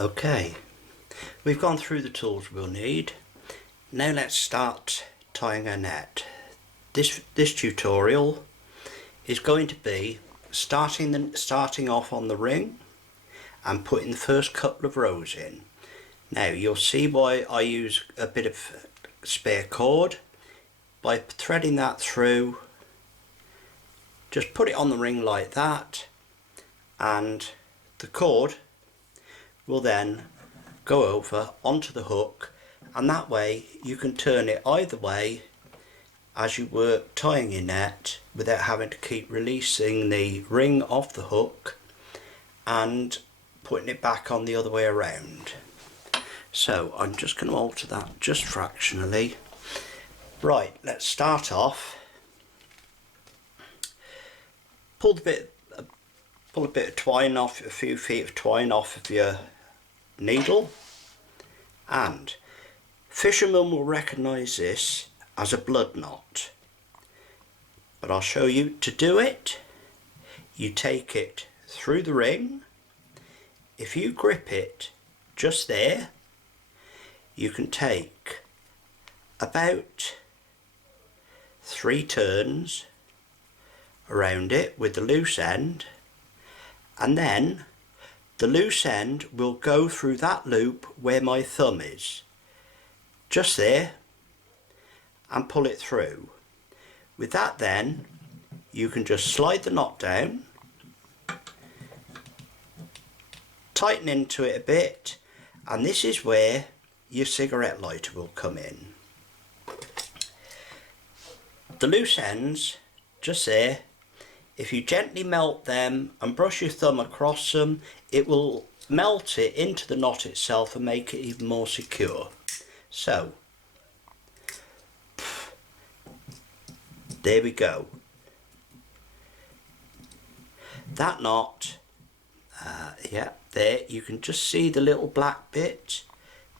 Okay, we've gone through the tools we'll need. Now let's start tying our net. This tutorial is going to be starting off on the ring and putting the first couple of rows in. Now you'll see why I use a bit of spare cord. By threading that through, just put it on the ring like that, and the cord will then go over onto the hook, and that way you can turn it either way as you work tying your net without having to keep releasing the ring off the hook and putting it back on the other way around. So I'm just going to alter that just fractionally. Right, let's start off. Pull a bit of twine off, a few feet of twine off of your needle, and fishermen will recognise this as a blood knot, but I'll show you to do it. You take it through the ring. If you grip it just there, you can take about 3 turns around it with the loose end, and then the loose end will go through that loop where my thumb is, just there, and pull it through. With that then, you can just slide the knot down, tighten into it a bit, and this is where your cigarette lighter will come in. The loose ends, just there, if you gently melt them and brush your thumb across them, it will melt it into the knot itself and make it even more secure. So, there we go. That knot, yeah, there, you can just see the little black bit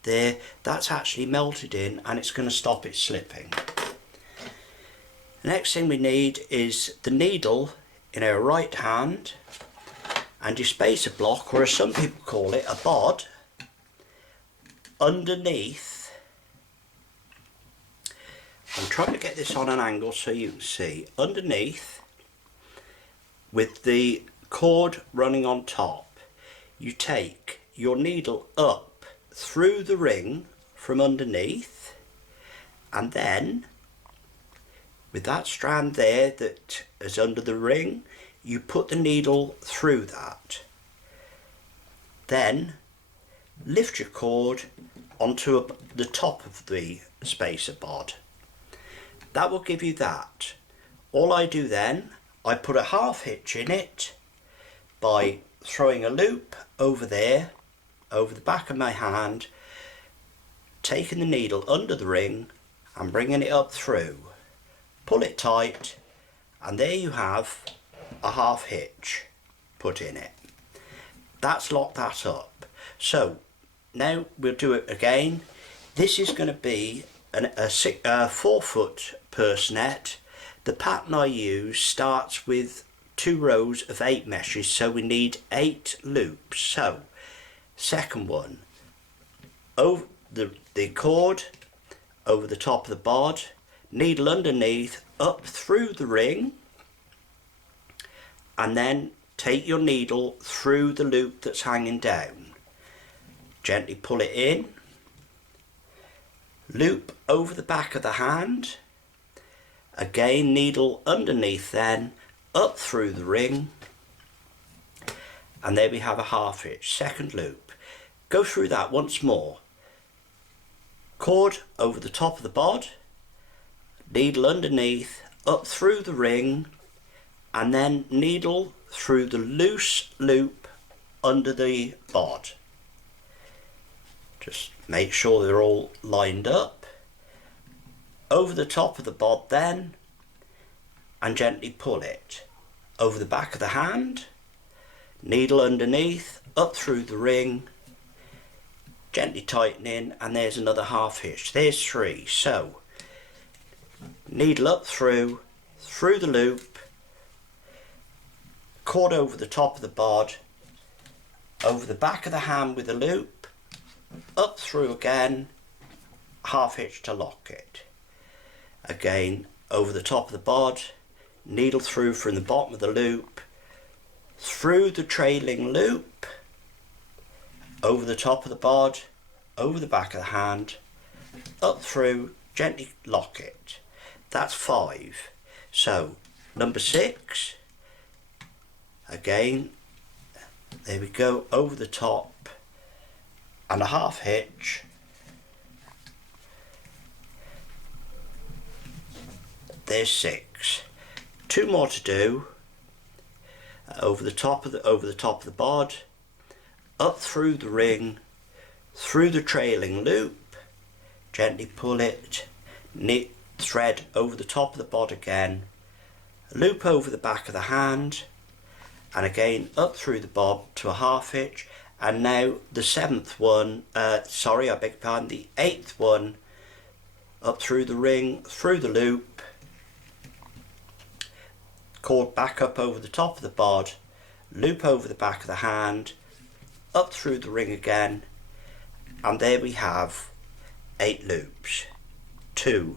there, that's actually melted in, and it's going to stop it slipping. The next thing we need is the needle in our right hand and your spacer block, or as some people call it, a bod, underneath. I'm trying to get this on an angle so you can see. Underneath, with the cord running on top, you take your needle up through the ring from underneath, and then with that strand there that is under the ring, you put the needle through that. Then lift your cord onto the top of the spacer bod. That will give you that. All I do then, I put a half hitch in it by throwing a loop over there, over the back of my hand, taking the needle under the ring and bringing it up through. Pull it tight, and there you have a half hitch put in it. That's locked that up. So now we'll do it again. This is going to be a 4-foot purse net. The pattern I use starts with 2 rows of 8 meshes, so we need 8 loops. So second one, over the cord over the top of the bod, needle underneath, up through the ring, and then take your needle through the loop that's hanging down. Gently pull it in, loop over the back of the hand, again needle underneath, then up through the ring, and there we have a half hitch, second loop. Go through that once more. Cord over the top of the bod, needle underneath, up through the ring, and then needle through the loose loop under the bod. Just make sure they're all lined up. Over the top of the bod then, and gently pull it. Over the back of the hand, needle underneath, up through the ring, gently tighten in, and there's another half hitch. There's 3. So needle up through the loop, cord over the top of the bod, over the back of the hand with a loop, up through again, half hitch to lock it. Again, over the top of the bod, needle through from the bottom of the loop, through the trailing loop, over the top of the bod, over the back of the hand, up through, gently lock it. That's 5. So number 6, again, there we go, over the top and a half hitch, there's 6. 2 more to do. Over the top of the bod, up through the ring, through the trailing loop, gently pull it, knit thread over the top of the bod again, loop over the back of the hand, and again up through the bob to a half hitch. And now the 7th one, sorry, I beg your pardon, the 8th one, up through the ring, through the loop, cord back up over the top of the bod, loop over the back of the hand, up through the ring again, and there we have 8 loops. 2,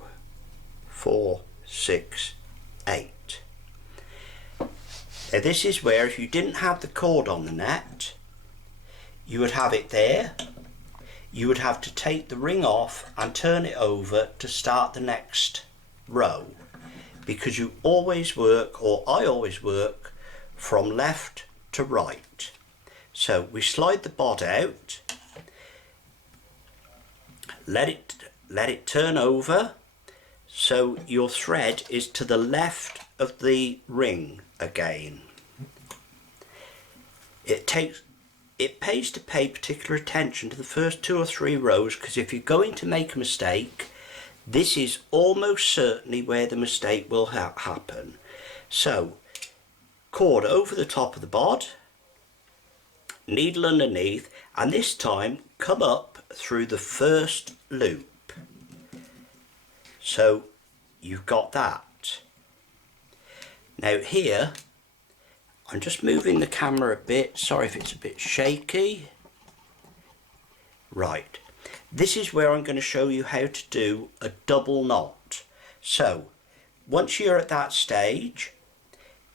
4, 6, 8. Now this is where, if you didn't have the cord on the net, you would have it there. You would have to take the ring off and turn it over to start the next row, because you always work, or I always work, from left to right. So we slide the bod out, let it turn over, so your thread is to the left of the ring again. It pays to pay particular attention to the first 2 or 3 rows, because if you're going to make a mistake, this is almost certainly where the mistake will happen. So, cord over the top of the bod, needle underneath, and this time come up through the first loop. So you've got that. Now here, I'm just moving the camera a bit, sorry if it's a bit shaky. Right, this is where I'm going to show you how to do a double knot. So once you're at that stage,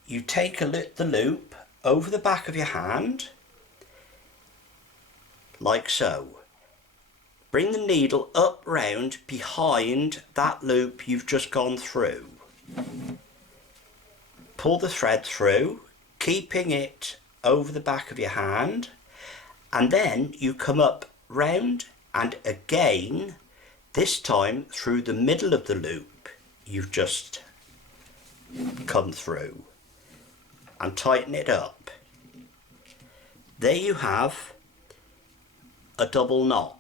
you take the loop over the back of your hand, like so. Bring the needle up round behind that loop you've just gone through. Pull the thread through, keeping it over the back of your hand, and then you come up round and again, this time through the middle of the loop you've just come through, and tighten it up. There you have a double knot.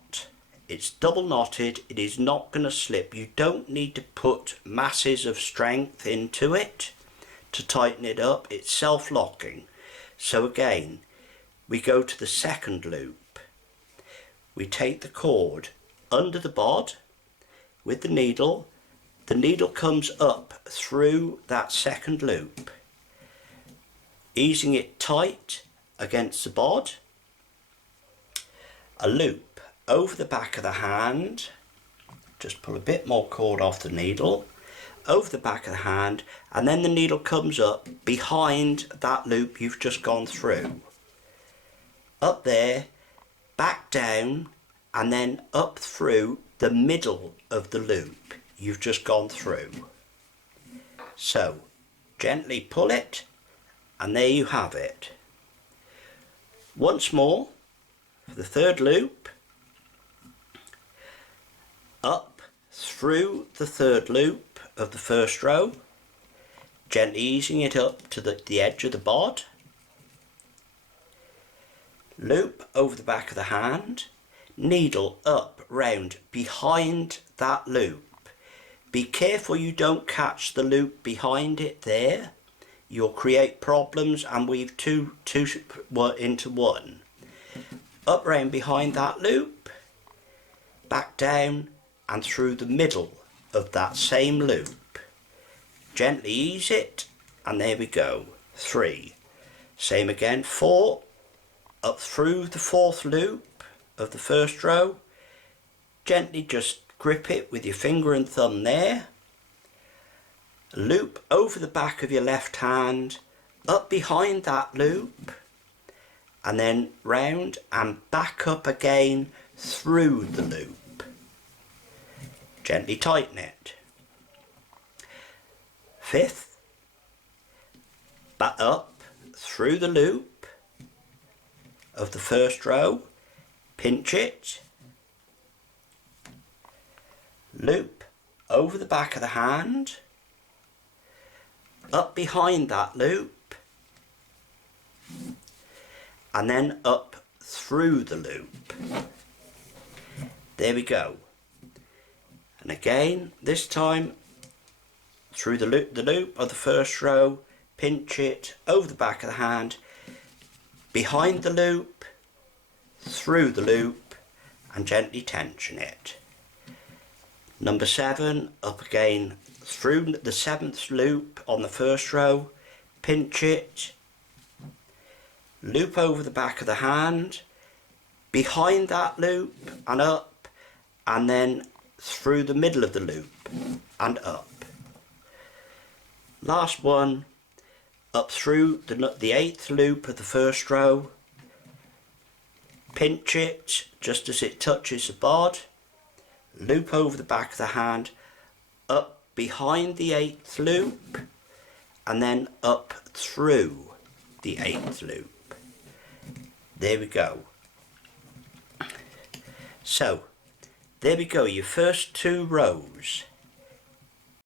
It's double knotted, it is not going to slip. You don't need to put masses of strength into it to tighten it up, it's self-locking. So again, we go to the second loop. We take the cord under the bod with the needle comes up through that second loop, easing it tight against the bod, a loop over the back of the hand, just pull a bit more cord off the needle, over the back of the hand, and then the needle comes up behind that loop you've just gone through. Up there, back down, and then up through the middle of the loop you've just gone through. So, gently pull it, and there you have it. Once more, for the third loop, up through the third loop of the first row, gently easing it up to the edge of the bod, loop over the back of the hand, needle up round behind that loop. Be careful you don't catch the loop behind it there, you'll create problems and weave two into one. Up round behind that loop, back down and through the middle of that same loop. Gently ease it, and there we go. 3. Same again. 4, up through the 4th loop of the 1st row. Gently just grip it with your finger and thumb there. Loop over the back of your left hand, up behind that loop, and then round and back up again through the loop. Gently tighten it. 5th, back up through the loop of the 1st row, pinch it, loop over the back of the hand, up behind that loop, and then up through the loop. There we go. And again, this time through the loop of the 1st row, pinch it over the back of the hand, behind the loop, through the loop, and gently tension it. Number 7, up again through the 7th loop on the 1st row, pinch it, loop over the back of the hand, behind that loop and up, and then through the middle of the loop and up. Last one, up through the 8th loop of the 1st row, pinch it just as it touches the bod, loop over the back of the hand, up behind the 8th loop, and then up through the 8th loop. There we go. So, there we go, your first 2 rows.